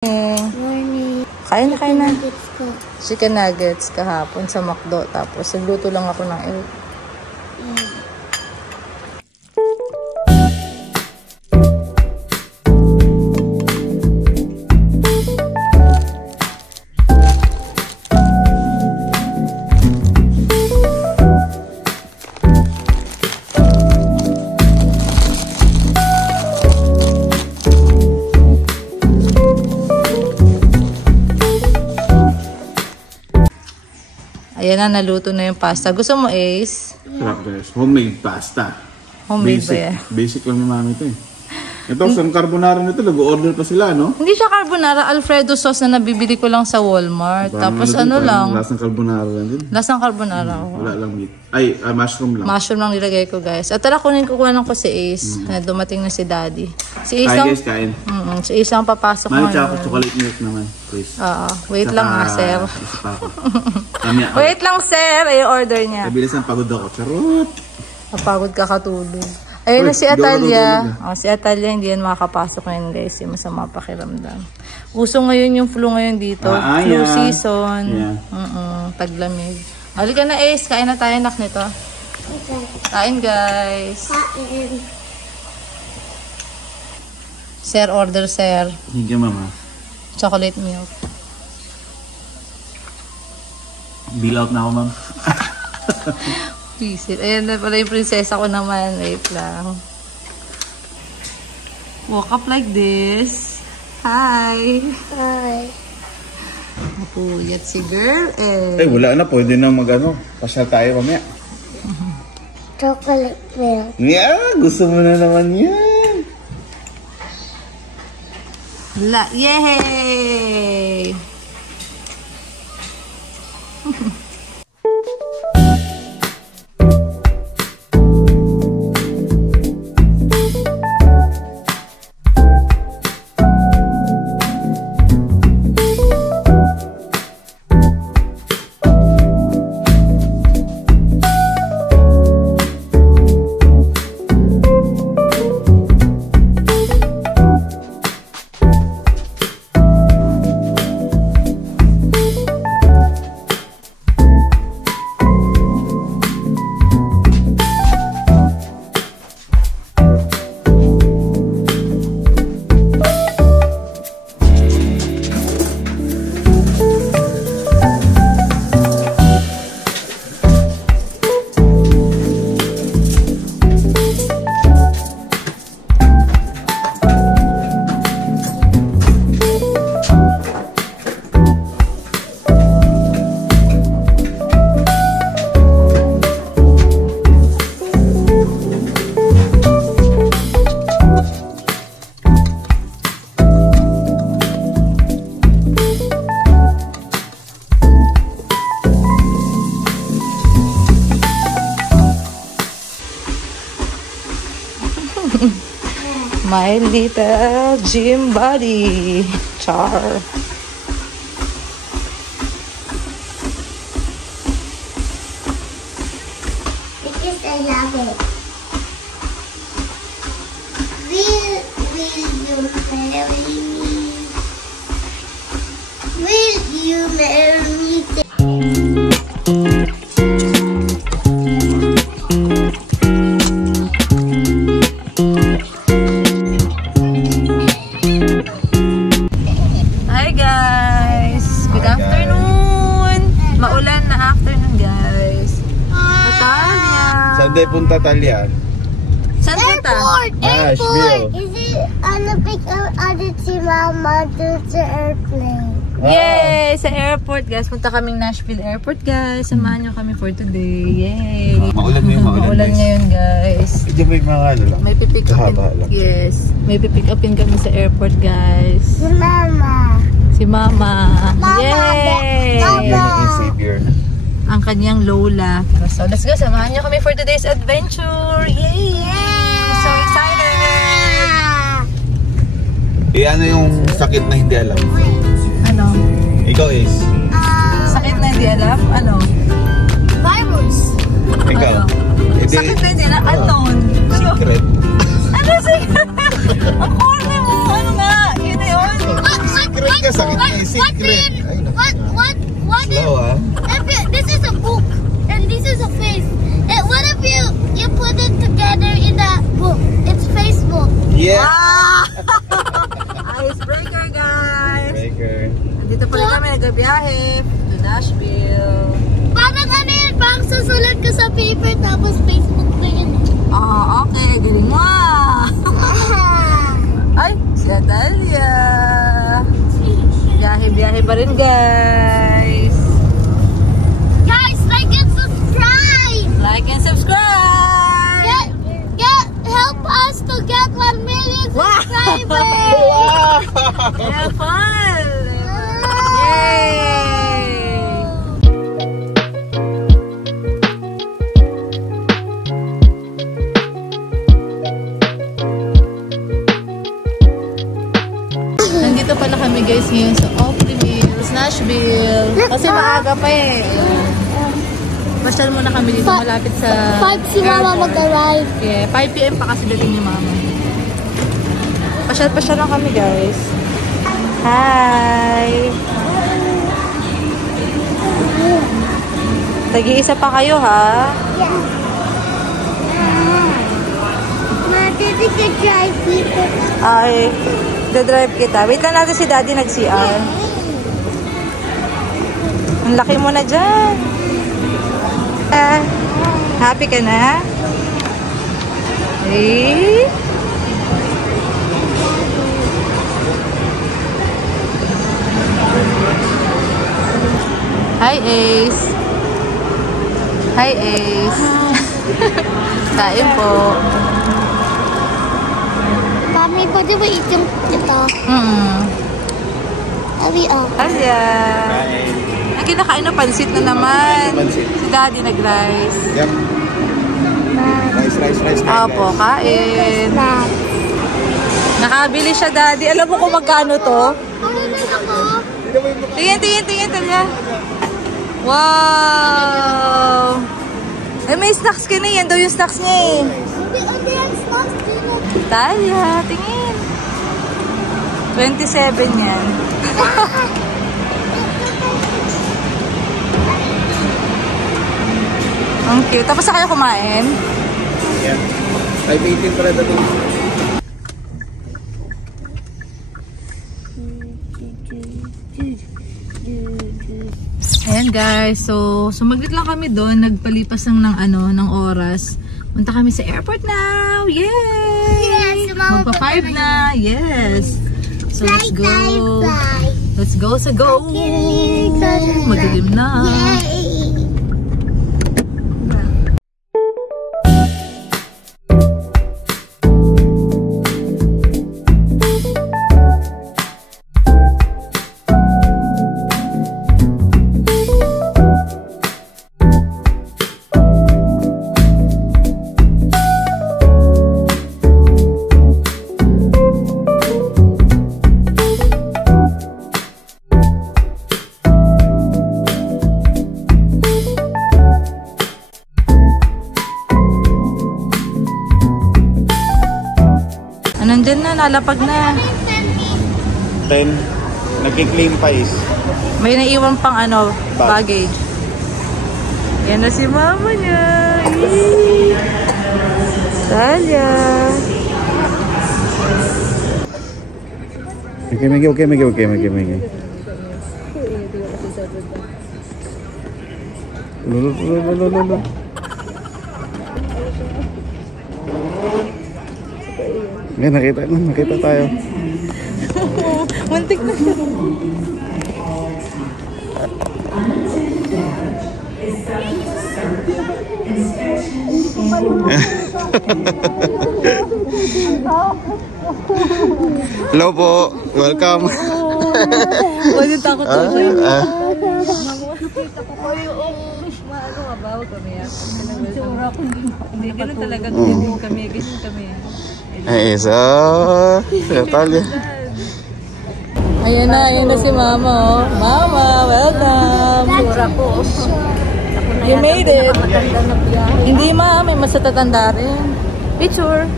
Morning. Kain na. Nuggets ko. Chicken nuggets kahapon sa McDo. Tapos nagluto lang ako ng egg. Ayan na, naluto na yung pasta. Gusto mo, Ace? Sarap guys. Homemade pasta. Homemade ba yan? Basic lang ni mami ito eh. Ito, sa carbonara nito, nag-order pa sila, no? Hindi siya carbonara. Alfredo sauce na nabibili ko lang sa Walmart. Tapos ano lang. Lasang carbonara lang din. Lasang carbonara. Wala lang meat. Ay, mushroom lang. Mushroom lang nilagay ko, guys. At tara, kukuha ko si Ace. Dumating na si Daddy. Si Ace Kain ang... guys, kain. Si Ace ang papasok Mami, ngayon. chocolate milk naman, please. Wait lang nga, sir. Wait lang, sir. Ay, order niya. Kabilisan, pagod ako. Charot! Napagod ka katulog. Ayun na si Atalia. Si Atalia, hindi yan makakapasok ngayon, guys. Yung masama pakiramdam. Uso ngayon yung flu ngayon dito. Flu season. Taglamig. Halika na, Ace. Kain na tayo, nak, nito. Okay. Kain, guys. Kain. Sir, order, sir. Thank you, mama. Chocolate milk. Bill out na ako, ma'am. Visit. Ayan na pala yung prinsesa ko naman. Wait lang. Walk up like this. Hi. Hi. Napuyat si girl eh. Eh, wala na. Pwede na mag-ano. Pasyal tayo mamaya. Chocolate milk. Yeah, gusto mo na naman yan. Yay! My little gym body. Char. Because I love it. Will you marry me? Will you marry me? Saan punta, Talia? Saan punta? Airport! Is it on the pick up si Mama to the airplane? Wow. Yay! Sa airport, guys. Punta kaming Nashville Airport, guys. Samahan nyo kami for today. Yay! Maulan na yung maulan ngayon, guys. Ito may mga ano lang. May pipick upin. Yes. May pipick upin kami sa airport, guys. Si Mama. Si Mama. Yay! Savior na Savior. Ang kanyang lola. So, let's go. Samahan nyo kami for today's adventure. Yay! So excited! Ano yung sakit na hindi alam? Ano? Ikaw is? Sakit na hindi alam? Ano? Virus. Ikaw? Ano? Sakit na hindi alam? Unknown. Secret. Ano secret? Ang corny mo. Ano nga? Yun ngayon. Secret ka, sakit niya yung secret. What if this is a book and this is a face? And what if you put it together in that book? It's Facebook. Yeah. Icebreaker, guys. Icebreaker. Dito pala kami nagbiyahe to Nashville. Parang ano yun, parang susulat ko sa paper tapos Facebook na yun. Oh, okay. Galing mo. Ay, si Atalia. Biyahe-biyahe pa rin, guys. Guys, like and subscribe! Like and subscribe! Help us to get 1 million subscribers! Have fun! Yay! Nandito pala kami guys ngayon sa Opry Mills, Nashville. Kasi maaga pa eh. Pasyal muna kami dito malapit sa 5 si Mama mag-arrive. Yeah, 5 PM pa kasi dating ni Mama. Pasyal lang kami guys. Hi! Tagi-isa pa kayo ha? Yeah. Ma, did you drive people? Ay, dadrive kita. Wait lang natin si Daddy nag-CR. Ang laki mo na dyan. Happy ka na? Eh? Hi, Ace. Hi, Ace. Kain po. Mami, pwede ba itim ito? Abi, Alia. Ang kinakain na pansit na naman. Pansit. Si Daddy nag-rice. Yep. Rice. Opo, kain. Nakabili siya, Daddy. Alam mo kung magkano to? Tingin, Talia. Wow! Ay, may snacks ka na. Yan daw yung snacks niya eh. Talia, tingin. 27 yan. Ang cute. Tapos na kayo kumain? Yeah. 5:18 pala dito. Ayan guys, so sumaglit lang kami doon, nagpalipas ng ng oras. Punta kami sa airport now. Yay! Yes, Magpa 5 na. Yes. So let's go. Let's go sa go. Madilim na. Nandyan na, nalapag na. 10. Nagki-claim pa is. May naiwan pang baggage. Yan na si Mama niya. Talia. Okay. Lolo. Yan, nakita tayo. Muntik na siya. Hello po, welcome. Pwede takot ko siya. Mabaw kami yan. Hindi ganun talaga kami. Gising kami. Ay, so, Natalia. Ayan na si Mama, oh. Mama, welcome. You made it. Hindi, Ma, may mas tatanda rin. Picture.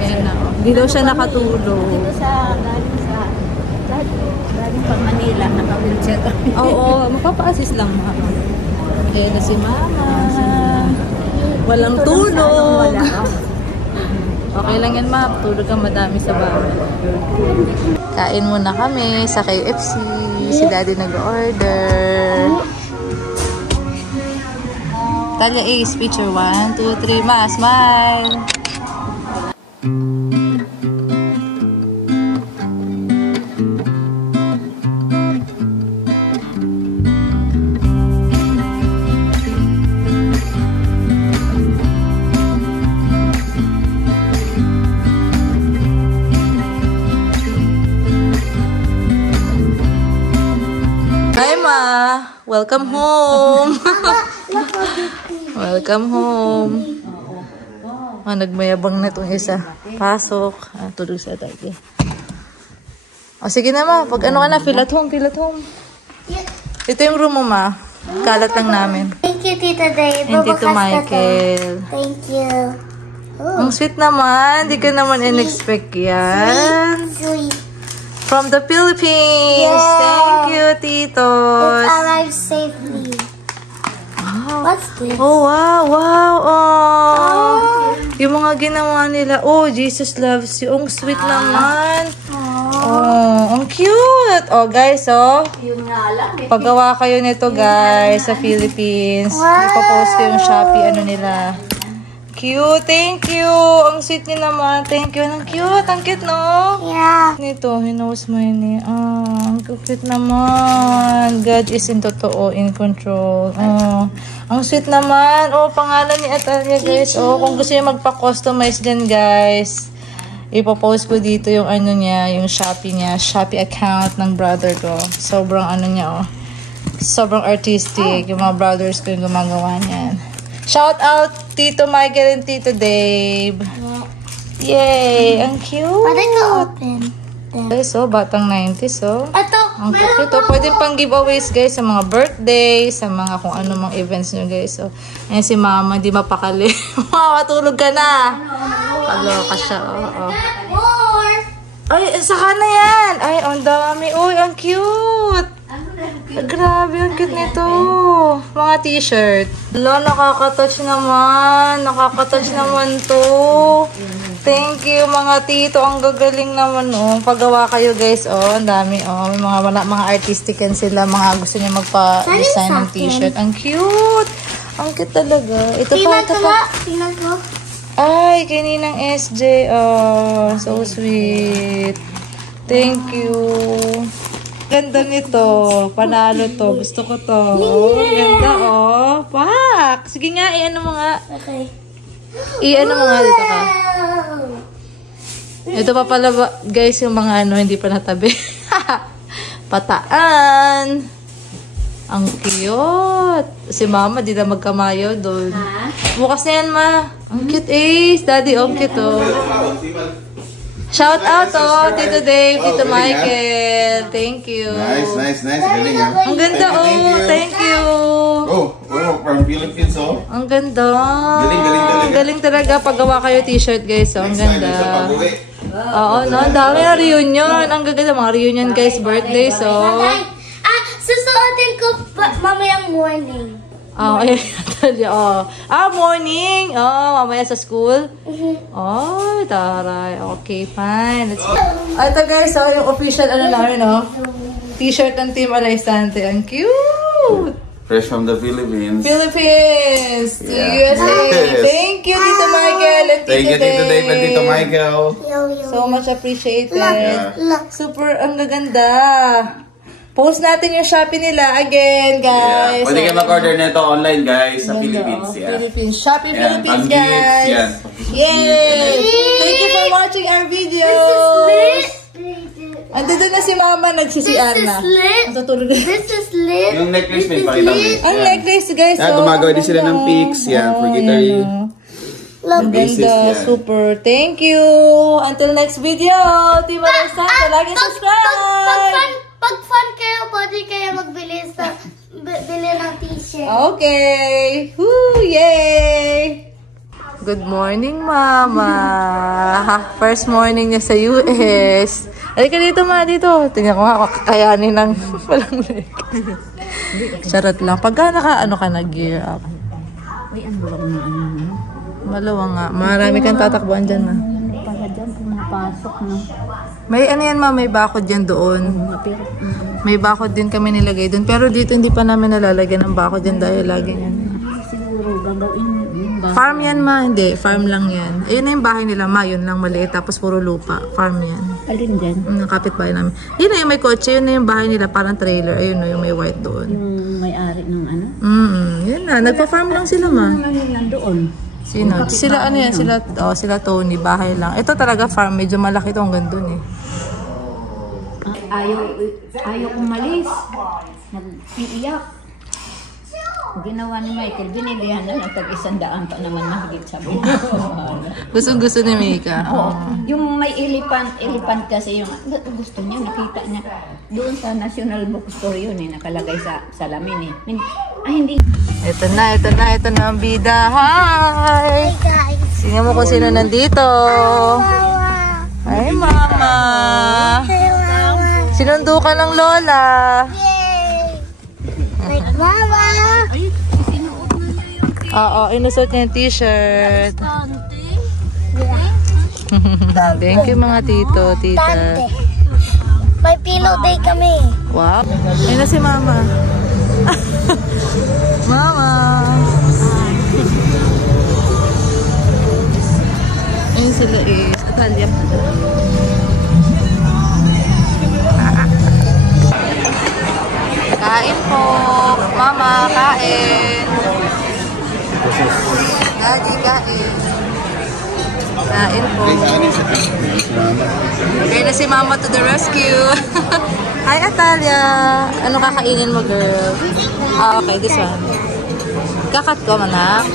Ayan na, oh. Hindi daw siya nakatulog. Dito sa galing pang Manila, naka-wheelchair kami. Oo, mapapa-assist lang mama. Okay na si mama. Walang tulog. Okay lang yan, ma. Tulog kang madami sa bahay. Kain muna kami sa KFC. Si daddy nag-order. Talia Ace, picture 1, 2, 3, ma. Smile! Hi, ma! Welcome home! Welcome home! Oh, nagmayabang na itong isa. Pasok. Tulog sa tayo. O, sige na, ma. Pag ano ka na, feel at home, feel at home. Ito yung room mo, ma. Kalat lang namin. Thank you, Tita Day. And Tito Michael. Thank you. Ang sweet naman. Hindi ka naman in-expect yan. Sweet. From the Philippines. Yeah. Thank you, Titos. It's arrived safely. What's this? Oh, wow, wow. Oh. Yung mga ginawa nila. Oh, Jesus loves you. Ang sweet naman. Oh, ang cute. Oh, guys, oh. Paggawa kayo nito, guys, sa Philippines. Ipapost ko yung Shopee, ano nila. Cute, thank you. Ang sweet niya naman. Thank you. Ang cute. Ang cute, no? Yeah. Nito, hinos mo yun eh. Ang cute naman. God is in totoo, in control. Ang sweet naman. Oh, pangalan ni Atalia, guys. Oh, kung gusto niya magpa-customize din, guys, ipopost ko dito yung ano niya, yung Shopee niya. Shopee account ng brother ko. Sobrang ano niya, oh. Sobrang artistic. Yung mga brothers ko yung gumagawa niyan. Shout out Tito Michael and Tito Dave. Yay! Ang cute. Pwede ka open. Guys, oh, batang 90s, oh. Ito, Ang cute, oh. Pwede pang giveaways, guys, sa mga birthday, sa mga kung ano mga events nyo, guys. Oh. Ayan si mama, di mapakali. Mama, tulog ka na. Kaloka siya, oh. more. Ay, saka na yan. Ay, ang dami. Uy, ang cute. Grabe, ang cute nito. Mga t-shirt. Hello, nakaka-touch naman. Nakaka-touch naman to. Thank you, mga tito. Ang gagaling naman, oh. Paggawa kayo, guys, oh. Ang dami, oh. May mga artistic yan sila. Mga gusto niya magpa-design ng t-shirt. Ang cute. Ang cute talaga. Ito pa, ito pa. Tingnan ko. Ay, kaninang SJ. Oh, so sweet. Thank you. Ganda nito. Panalo to. Gusto ko to. Oh, ganda, oh. Pak! Sige nga, i-ano mo nga. Okay. I-ano mo nga dito ka. Ito pa pala, guys, yung mga ano, hindi pa natabi. Pataan. Ang cute. Si mama, di na magkamayo doon. Bukas na yan, ma. Ang cute, Ace. Daddy, ang cute, oh. Shout out, oh, Tito Dave, Tito Michael. Thank you. Nice. Galing, ha? Ang ganda, oh. Thank you. Oh, from Philippines, oh. Ang ganda. Galing talaga. Galing talaga. Paggawa kayo t-shirt, guys. Oh, ang ganda. Oo, no? Ang dami na reunion. Ang gaganda. Mga reunion, guys. Birthday, so. Susuotin ko mamayang morning. Ay, oh. Morning. Oh, mamaya sa school. Oh, taray. Okay, fine. Let's go. Ito, guys, oh, yung official, ano namin, oh. T-shirt ng Team Alaistante. Ang cute. Fresh from the Philippines. Philippines to USA. Yes. Thank you, Tito Michael and Thank you, Tito Dave and Tito Michael. So much appreciated. Look. Super, ang gaganda. Post natin yung Shopee nila again, guys. Pwede kayo mag-order nito online, guys, sa Philippines. Philippines. Shopee Ayan, Philippines, pang-gifts, guys. yan. Yay! Thank you for watching our video. Andito na si mama, nagsisiar na. Matutulog na. This is lit. Yung necklace may pakita mo. Ang necklace, guys. Yan, gumagawa din sila ng pics. Yan, forgetary. Ang ganda, super. Thank you. Until next video. Team Alaistante, like and subscribe. Pag fun kayo, pwede kayo magbili bili ng t-shirt. Okay. Woo! Yay! Good morning, Mama. First morning niya sa US. Halika dito, Ma, dito. Tingnan ko nga, kakayanin ng walang leg. Charot lang. Pagka ano ka nag-gear up. Uy, ang buwag na ano. Malawang nga. Marami kang tatakbuhan dyan, Ma. Pala dyan, pumapasok na. May ano yan, Ma, may bakod dyan doon. May bakod din kami nilagay doon. Pero dito hindi pa namin nalalagyan ng bakod dyan dahil lagi yan. Siguro gagawin yung bahay. Farm yan, Ma. Hindi, farm lang yan. Ayun na yung bahay nila, Ma. Yun lang maliit. Tapos puro lupa. Farm yan. Alin dyan? Kapitbahay namin. Yun na yung may kotse. Yun na yung bahay nila. Parang trailer. Ayun na yung may white doon. Yung may-ari ng ano? Yun na. Nagpa-farm lang sila, Ma. Ano yung nandoon? Sino? Sila ano yan? Sila Tony. Bahay lang. Ito talaga farm. Medyo malaki ito hanggang doon eh. Ayaw kumalis. Nag-iiyak. Ginawa ni Michael, binilihan na ng tag-100 pa naman mahigit sa buhay. Gusto ni Mika. Yung may elephant kasi yung gusto niya, nakita niya. Doon sa National Bookstore yun eh, nakalagay sa salamin eh. Hindi. Ito na ang bida. Hi! Hey guys. Tingnan mo kung sino nandito. Hi, Mama. Hey Mama. Sinundo ka ng Lola. Yay! Like Mama. Oo, inusot niya yung t-shirt. Thank you mga tito, tita. Tante. May pillow day kami. Wow. Ayun na si Mama. Mama. Ayun sila is Atalia. Kain po. Mama, kain. Daddy, kain. Kain po. Okay na si Mama to the rescue. Hi, Atalia. Ano kakainin mo, girl? Okay, this one. Kakat ko, manak.